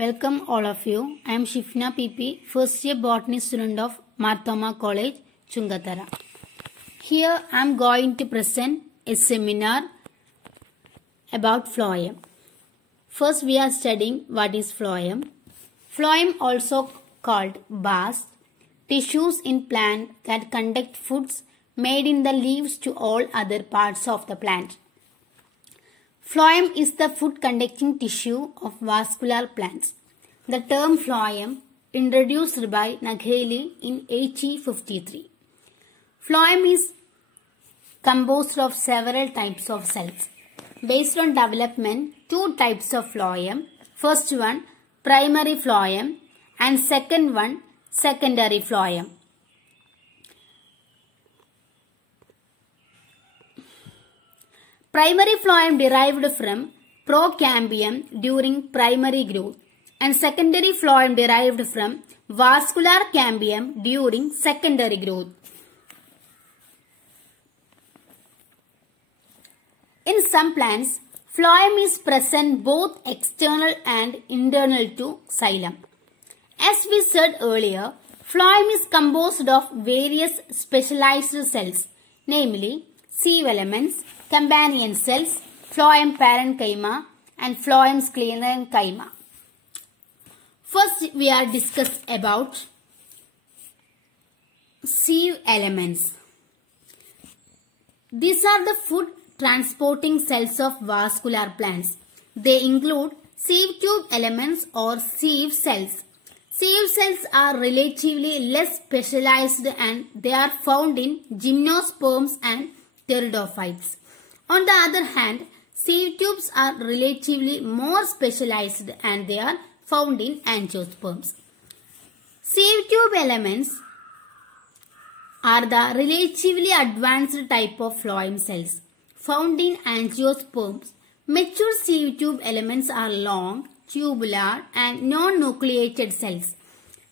Welcome all of you. I am Shifna PP, first year botany student of Marthoma College, Chungatara. Here I am going to present a seminar about phloem. First we are studying what is phloem. Phloem, also called bast, tissues in plant that conduct foods made in the leaves to all other parts of the plant. Phloem is the food conducting tissue of vascular plants. The term phloem introduced by Naegeli in 1853. Phloem is composed of several types of cells. Based on development, two types of phloem. First one, primary phloem, and second one, secondary phloem. Primary phloem derived from procambium during primary growth, and secondary phloem derived from vascular cambium during secondary growth. In some plants, phloem is present both external and internal to xylem. As we said earlier, phloem is composed of various specialized cells, namely sieve elements, companion cells, phloem parenchyma and phloem sclerenchyma. First we are discuss about sieve elements. These are the food transporting cells of vascular plants. They include sieve tube elements or sieve cells. Sieve cells are relatively less specialized and they are found in gymnosperms and pteridophytes. On the other hand, sieve tubes are relatively more specialized and they are found in angiosperms. Sieve tube elements are the relatively advanced type of phloem cells found in angiosperms. Mature sieve tube elements are long, tubular and non-nucleated cells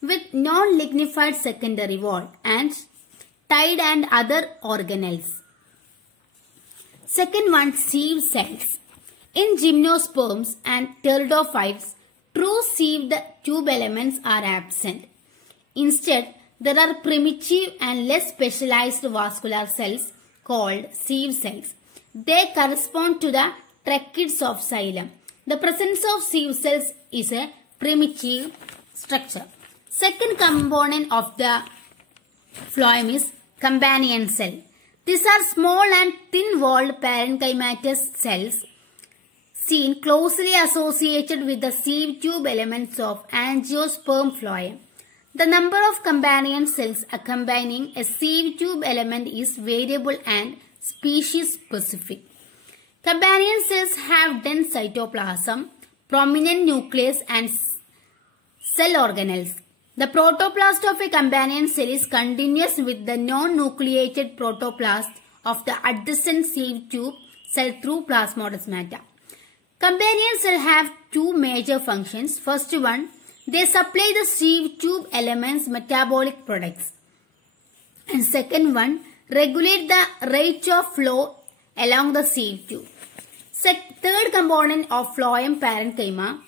with non-lignified secondary wall and tied and other organelles. Second one, sieve cells. In gymnosperms and pteridophytes, true sieved tube elements are absent. Instead, there are primitive and less specialized vascular cells called sieve cells. They correspond to the tracheids of xylem. The presence of sieve cells is a primitive structure. Second component of the phloem is companion cell. These are small and thin-walled parenchymatous cells seen closely associated with the sieve tube elements of angiosperm phloem. The number of companion cells accompanying a sieve tube element is variable and species-specific. Companion cells have dense cytoplasm, prominent nucleus and cell organelles. The protoplast of a companion cell is continuous with the non-nucleated protoplast of the adjacent sieve tube cell through plasmodesmata. Companion cells have two major functions. First one, they supply the sieve tube elements metabolic products. And second one, regulate the rate of flow along the sieve tube. Third component of phloem parenchyma.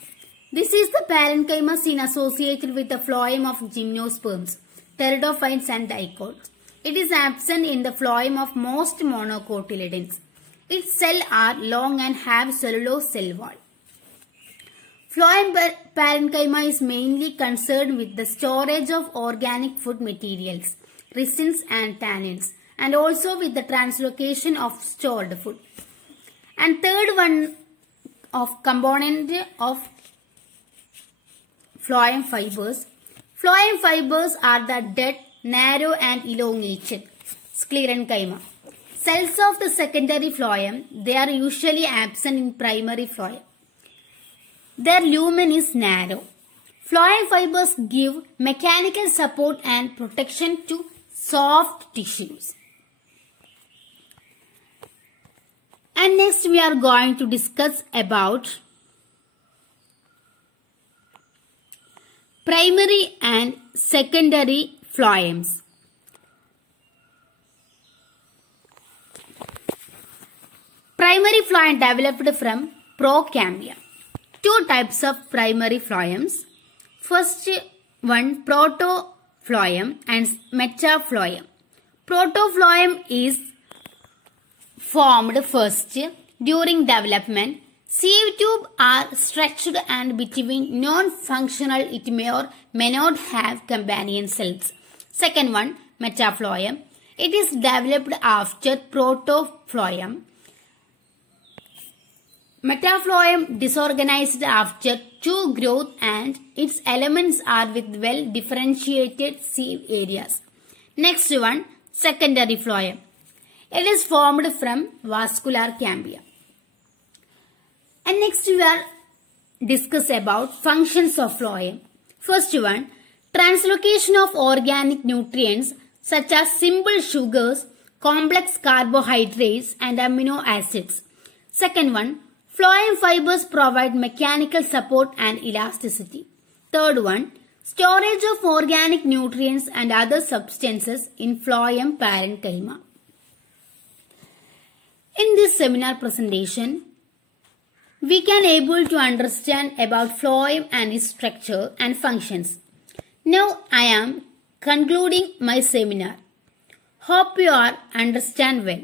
This is the parenchyma seen associated with the phloem of gymnosperms, pteridophytes and dicots. It is absent in the phloem of most monocotyledons. Its cells are long and have cellulose cell wall. Phloem parenchyma is mainly concerned with the storage of organic food materials, resins and tannins, and also with the translocation of stored food. And third one of component of phloem fibers. Phloem fibers are the dead, narrow and elongated sclerenchyma. Cells of the secondary phloem, they are usually absent in primary phloem. Their lumen is narrow. Phloem fibers give mechanical support and protection to soft tissues. And next we are going to discuss about primary and secondary phloems. Primary phloem developed from procambium. two types of primary phloems. First one, protophlorium and metaphlorium. Protophlorium is formed first during development. Sieve tubes are stretched and between non-functional it may or may not have companion cells. Second one, metaphlorium. It is developed after protophlorium. Metaphlorium disorganized after two growth and its elements are with well differentiated sieve areas. Next one, secondary phloem. It is formed from vascular cambia. And next we are discuss about functions of phloem. First one, translocation of organic nutrients such as simple sugars, complex carbohydrates and amino acids. Second one, phloem fibers provide mechanical support and elasticity. Third one, storage of organic nutrients and other substances in phloem parenchyma. In this seminar presentation, we can able to understand about phloem and its structure and functions. Now I am concluding my seminar. Hope you are understand well.